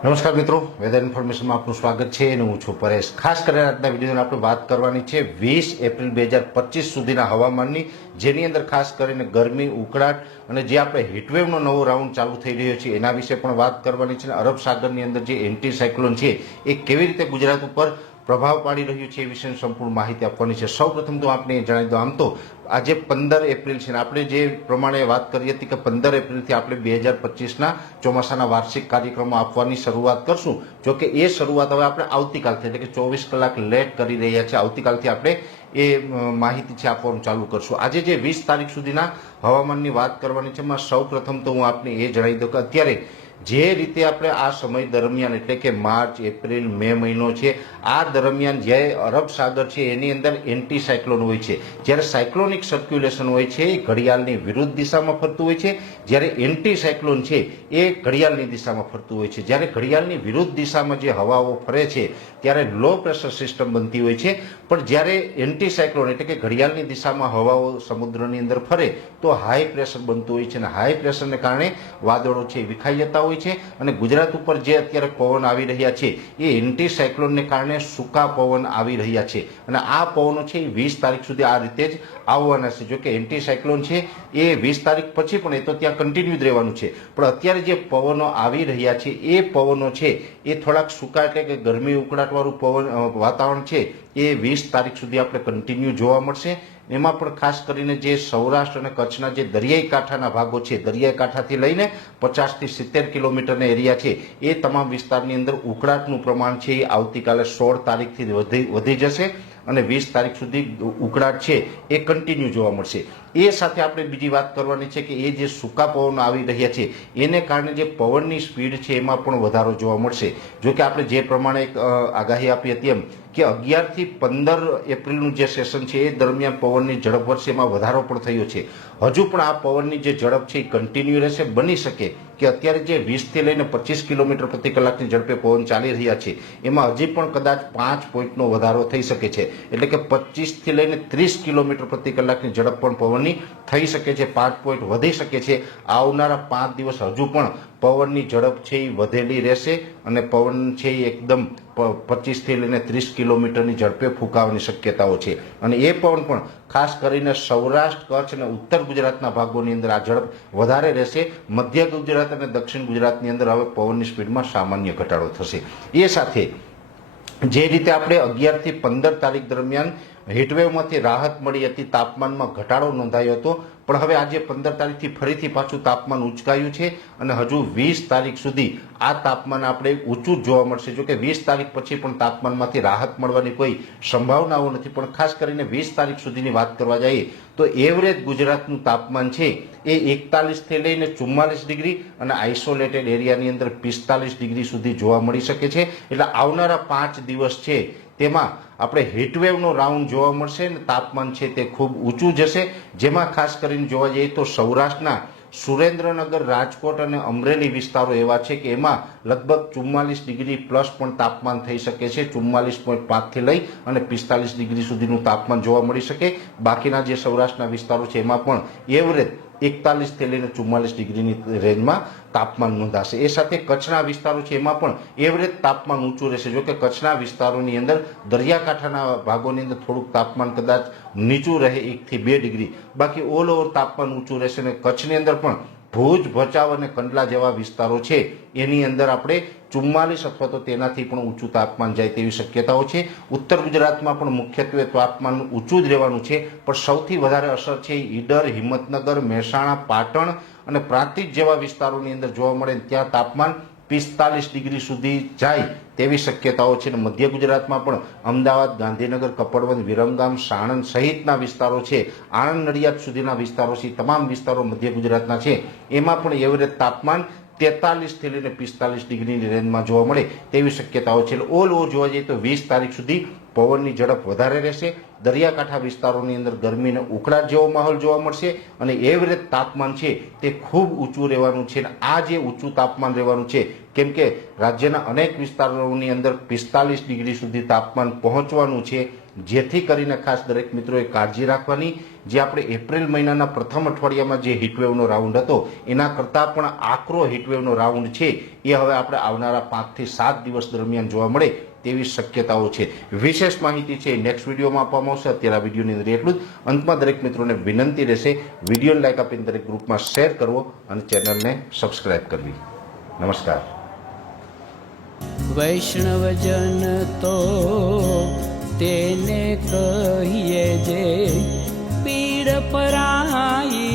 નમસ્કાર મિત્રો વેધર ઇન્ફોર્મેશનમાં આપનું સ્વાગત છે અને હું છું પરેશ. ખાસ કરીને આજના વિડીયોની આપણે વાત કરવાની છે વીસ એપ્રિલ બે હજાર પચીસ સુધીના હવામાનની, જેની અંદર ખાસ કરીને ગરમી, ઉકળાટ અને જે આપણે હીટવેવનો નવો રાઉન્ડ ચાલુ થઈ રહ્યો છે, એના વિશે પણ વાત કરવાની છે. અને અરબ સાગરની અંદર જે એન્ટી સાયક્લોન છે, એ કેવી રીતે ગુજરાત ઉપર પ્રભાવ પાડી રહ્યું છે એ વિશેની સંપૂર્ણ માહિતી આપવાની છે. સૌપ્રથમ તો આપણે જણાવી દો આમ તો આજે પંદર એપ્રિલ છે આપણે જે પ્રમાણે વાત કરી હતી કે પંદર એપ્રિલથી આપણે બે હજાર પચીસના ચોમાસાના વાર્ષિક કાર્યક્રમો આપવાની શરૂઆત કરશું. જો કે એ શરૂઆત હવે આપણે આવતીકાલથી, એટલે કે ચોવીસ કલાક લેટ કરી રહ્યા છે. આવતીકાલથી આપણે એ માહિતી છે આપવાનું ચાલુ કરશું. આજે જે વીસ તારીખ સુધીના હવામાનની વાત કરવાની છે, એમાં સૌ પ્રથમ તો હું આપને એ જણાવી દઉં કે અત્યારે જે રીતે આપણે આ સમય દરમિયાન, એટલે કે માર્ચ, એપ્રિલ, મે મહિનો છે, આ દરમિયાન જે અરબ સાગર છે, એની અંદર એન્ટી સાયક્લોન હોય છે. જ્યારે સાયક્લોનિક સર્ક્યુલેશન હોય છે, એ ઘડિયાળની વિરુદ્ધ દિશામાં ફરતું હોય છે. જ્યારે એન્ટી સાયક્લોન છે, એ ઘડિયાળની દિશામાં ફરતું હોય છે. જ્યારે ઘડિયાળની વિરુદ્ધ દિશામાં જે હવાઓ ફરે છે, ત્યારે લો પ્રેશર સિસ્ટમ બનતી હોય છે. પણ જ્યારે એન્ટી સાયક્લોન એટલે કે ઘડિયાળની દિશામાં હવાઓ સમુદ્રની અંદર ફરે, તો હાઈ પ્રેશર બનતું હોય છે અને હાઈ પ્રેશરને કારણે વાદળો છે વિખાઈ જતા હોય છે અને ગુજરાત ઉપર જે અત્યારે પવન આવી રહ્યા છે, એ એન્ટી સાયક્લોનને કારણે સૂકા પવન આવી રહ્યા છે. અને આ પવનો છે એ વીસ તારીખ સુધી આ રીતે જ આવવાના છે. જોકે એન્ટી સાયક્લોન છે એ વીસ તારીખ પછી પણ એ તો ત્યાં કન્ટિન્યુ રહેવાનું છે. પણ અત્યારે જે પવનો આવી રહ્યા છે, એ પવનો છે એ થોડાક સૂકા એટલે કે ગરમી ઉકળાટવાળું પવન વાતાવરણ છે એ વીસ તારીખ સુધી આપણે કન્ટિન્યુ જોવા મળશે. એમાં પણ ખાસ કરીને જે સૌરાષ્ટ્ર અને કચ્છના જે દરિયાઈ કાંઠાના ભાગો છે, દરિયાઈ કાંઠાથી લઈને પચાસથી સિત્તેર કિલોમીટરના એરિયા છે, એ તમામ વિસ્તારની અંદર ઉકળાટનું પ્રમાણ છે, એ આવતીકાલે સોળ તારીખથી વધી જશે. અને વીસ તારીખ સુધી ઉકળાટ છે, એ કન્ટિન્યુ જોવા મળશે. એ સાથે આપણે બીજી વાત કરવાની છે કે એ જે સૂકા પવનો આવી રહ્યા છે, એને કારણે જે પવનની સ્પીડ છે એમાં પણ વધારો જોવા મળશે. જો કે આપણે જે પ્રમાણે આગાહી આપી હતી એમ કે અગિયારથી પંદર એપ્રિલનું જે સેશન છે, એ દરમિયાન પવનની ઝડપ વર્ષે એમાં વધારો પણ થયો છે. હજુ પણ આ પવનની જે ઝડપ છે એ કન્ટિન્યુ રહેશે, બની શકે કે અત્યારે જે વીસથી લઈને પચીસ કિલોમીટર પ્રતિ કલાકની ઝડપે પવન ચાલી રહ્યા છે, એમાં હજી પણ કદાચ પાંચ પોઈન્ટનો વધારો થઈ શકે છે. એટલે કે પચીસથી લઈને ત્રીસ કિલોમીટર પ્રતિ કલાકની ઝડપ પણ પવનની થઈ શકે છે, પાંચ પોઈન્ટ વધી શકે છે. આવનારા પાંચ દિવસ હજુ પણ પવનની ઝડપ છે એ વધેલી રહેશે અને પવન છે એ એકદમ પચીસથી લઈને ત્રીસ કિલોમીટરની ઝડપે ફૂંકાવાની શક્યતાઓ છે. અને એ પવન પણ ખાસ કરીને સૌરાષ્ટ્ર, કચ્છ અને ઉત્તર ગુજરાતના ભાગોની અંદર આ ઝડપ વધારે રહેશે. મધ્ય ગુજરાત અને દક્ષિણ ગુજરાતની અંદર હવે પવનની સ્પીડમાં સામાન્ય ઘટાડો થશે. એ સાથે જે રીતે આપણે અગિયારથી પંદર તારીખ દરમિયાન હીટવેવમાંથી રાહત મળી હતી. તાપમાનમાં ઘટાડો નોંધાયો હતો. પણ હવે આજે પંદર તારીખથી ફરીથી પાછું તાપમાન ઉંચકાયું છે અને હજુ વીસ તારીખ સુધી આ તાપમાન આપણે ઊંચું જ જોવા મળશે. જો કે વીસ તારીખ પછી પણ તાપમાનમાંથી રાહત મળવાની કોઈ સંભાવનાઓ નથી. પણ ખાસ કરીને વીસ તારીખ સુધીની વાત કરવા જઈએ તો એવરેજ ગુજરાતનું તાપમાન છે એ એકતાલીસથી લઈને ચુમ્માલીસ ડિગ્રી અને આઇસોલેટેડ એરિયાની અંદર પિસ્તાલીસ ડિગ્રી સુધી જોવા મળી શકે છે. એટલે આવનારા પાંચ દિવસ છે તેમાં આપણે હીટવેવનો રાઉન્ડ જોવા મળશે અને તાપમાન છે તે ખૂબ ઊંચું જશે. જેમાં ખાસ કરીને જોવા જઈએ તો સૌરાષ્ટ્રના સુરેન્દ્રનગર, રાજકોટ અને અમરેલી વિસ્તારો એવા છે કે એમાં લગભગ ચુમ્માલીસ ડિગ્રી પ્લસ પણ તાપમાન થઈ શકે છે. ચુમ્માલીસ પોઈન્ટ પાંચથી લઈ અને પિસ્તાલીસ ડિગ્રી સુધીનું તાપમાન જોવા મળી શકે. બાકીના જે સૌરાષ્ટ્રના વિસ્તારો છે એમાં પણ એવરેજ એકતાલીસથી લઈને ચુમ્માલીસ ડિગ્રીની રેન્જમાં તાપમાન નોંધાશે. એ સાથે કચ્છના વિસ્તારો છે, એમાં પણ એવરેજ તાપમાન ઊંચું રહેશે. જો કે કચ્છના વિસ્તારોની અંદર દરિયાકાંઠાના ભાગોની અંદર થોડુંક તાપમાન કદાચ નીચું રહે એકથી બે ડિગ્રી. બાકી ઓલ ઓવર તાપમાન ઊંચું રહેશે અને કચ્છની અંદર પણ ભુજ, ભચાઉ અને કંડલા જેવા વિસ્તારો છે. એની અંદર આપણે ચુમ્માલીસ અથવા તો તેનાથી પણ ઊંચું તાપમાન જાય તેવી શક્યતાઓ છે. ઉત્તર ગુજરાતમાં પણ મુખ્યત્વે તાપમાન ઊંચું જ રહેવાનું છે. પણ સૌથી વધારે અસર છે ઈડર, હિંમતનગર, મહેસાણા, પાટણ અને પ્રાંતિજ જેવા વિસ્તારોની અંદર જોવા મળે ત્યાં તાપમાન પિસ્તાલીસ ડિગ્રી સુધી જાય તેવી શક્યતાઓ છે. અને મધ્ય ગુજરાતમાં પણ અમદાવાદ, ગાંધીનગર, કપડવંત, વિરમગામ, સાણંદ સહિતના વિસ્તારો છે. આણંદ, નડિયાદ સુધીના વિસ્તારો છે. તમામ વિસ્તારો મધ્ય ગુજરાતના છે. એમાં પણ એવરેજ તાપમાન તેતાલીસથી લઈને પિસ્તાલીસ ડિગ્રીની રેન્જમાં જોવા મળે તેવી શક્યતાઓ છે. ઓલ ઓવર જોવા જઈએ તો વીસ તારીખ સુધી પવનની ઝડપ વધારે રહેશે. દરિયાકાંઠા વિસ્તારોની અંદર ગરમીનો ઉકળાટ જેવો માહોલ જોવા મળશે અને એવરેજ તાપમાન છે તે ખૂબ ઊંચું રહેવાનું છે અને આ જે ઊંચું તાપમાન રહેવાનું છે, કેમ કે રાજ્યના અનેક વિસ્તારોની અંદર પિસ્તાલીસ ડિગ્રી સુધી તાપમાન પહોંચવાનું છે, જેથી કરીને ખાસ દરેક મિત્રોએ કાળજી રાખવાની. જે આપણે એપ્રિલ મહિનાના પ્રથમ અઠવાડિયામાં જે હીટવેવનો રાઉન્ડ હતો, એના કરતાં પણ આકરો હીટવેવનો રાઉન્ડ છે, એ હવે આપણે આવનારા પાંચથી સાત દિવસ દરમિયાન જોવા મળે. તેવી શક્યતાઓ છે. વિશેષ માહિતી છે નેક્સ્ટ વિડીયોમાં આપવામાં આવશે. અત્યારે આ વિડીયોની અંદર એટલું જ. અંતમાં દરેક મિત્રોને વિનંતી રહેશે વિડીયોને લાઈક આપીને દરેક ગ્રુપમાં શેર કરવો અને ચેનલને સબસ્ક્રાઇબ કરવી. નમસ્કાર. વૈષ્ણવજન તો તેને કહીએ જે, પીડ પરાઈ